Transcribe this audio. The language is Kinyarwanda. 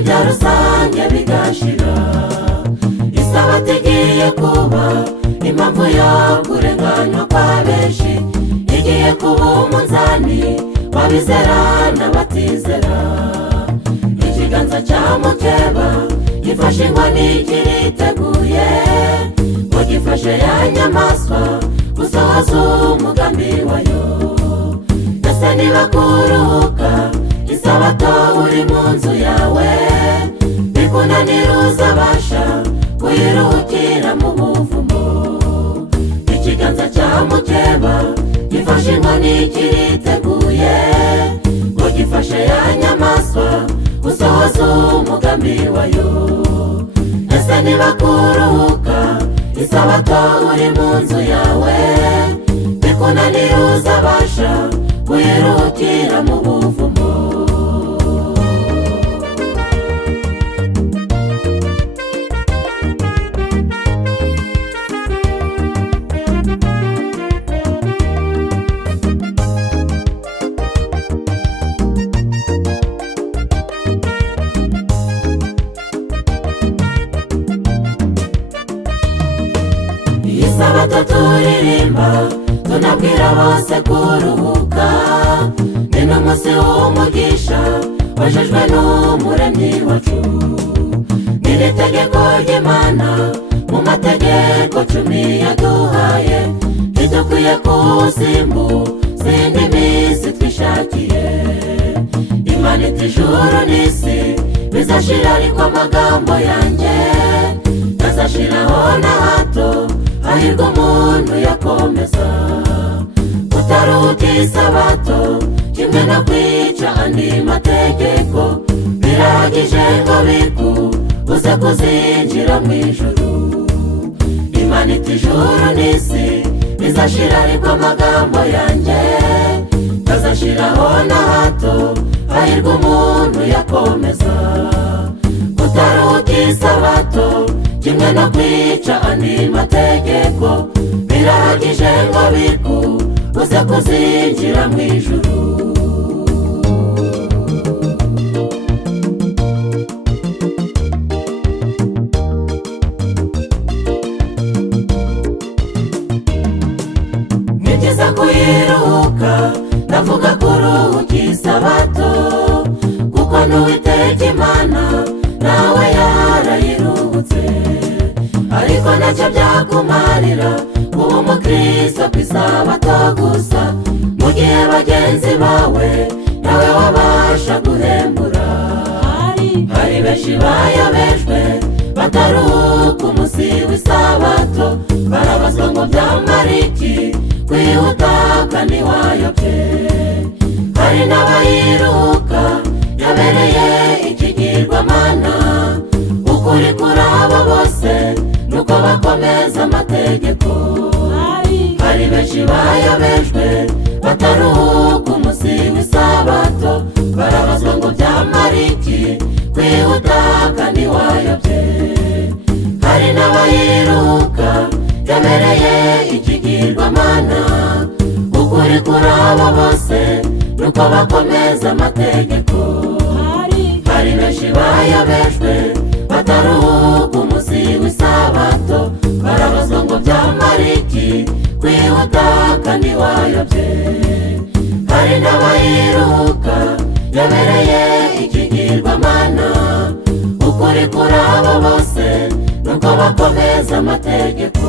ibya rusange bigashira. Isabato igiye kuba impamvu yo kurenganywa kwa benshi, igiye kuba umunzani w'abizera n'abatizera. Ikiganza cya mukeba gifashe inkoni kiriteguye ngo gifashe ya nyamaswa gusohoza umugambi wayo. Ese niba kuruhuka isabato uri mu nzu yawe bikunanira, uzabasha kuyiruhukira mu buvumo? Ikiganza cya mukeba gifashe inkoni kiriteguye ngo gifashe ya nyamaswa gusohoza umugambi wayo. Ese niba kuruhuka isabato uri mu nzu yawe bikunanira, uzabasha kuyiruhukira mu buvumo? Isabato turirimba tunabwira bose kuruhuka, ni n'umunsi w'umugisha wajejwe n'umuremyi wacu. N'iri tegeko ry'Imana mu mategeko 10 yaduhaye, ntidukwiye kuwusimbuza indi minsi twishakiye. Imana iti ijuru n'isi bizashira, ariko amagambo yanjye ntazashiraho na hato. Hahirwa umuntu yakomeza. Kutaruhuka isabato kimwe no kwica andi mategeko birahagije ngo bikubuze kuzinjira mu ijuru. Imana iti ijuru n'isi bizashira, ariko amagambo yanjye ntazashiraho na hato. Hahirwa umuntu yakomeza. Kutaruhuka isabato kimwe no kwica andi mategeko birahagije ngo bikubuze kuzinjira mu ijuru. Ni byiza kuyiruhuka, ndavuga kuruhuka isabato, kuko n'Uwiteka Imana nawe yarayiruhutse. Ariko ntacyo byakumarira kuba umukristo ku isabato gusa, mu gihe bagenzi bawe nawe wabasha guhembura. Hari benshi bayobejwe bataruhuka umunsi w'isabato, barabazwa ngo byamara iki kwihuta kandi wayobye. Hari n'abayiruhuka yabereye ikigirwamana. Ukuri kuri abo bose nuko bakomeza amategeko. Hari benshi bayobejwe bataruhuka umunsi w'isabato, barabazwa ngo byamara iki kwihuta kandi wayobye. Hari n'abayiruhuka yabereye ikigirwamana. Ukuri kuri abo bose nuko bakomeza amategeko. Hari benshi bayobejwe bataruhuka umunsi w'isabato, barabazwa ngo byamara iki kwihuta kandi wayobye. Hari n'abayiruhuka yabereye ikigirwamana. Ukuri kuri abo bose nuko bakomeza amategeko.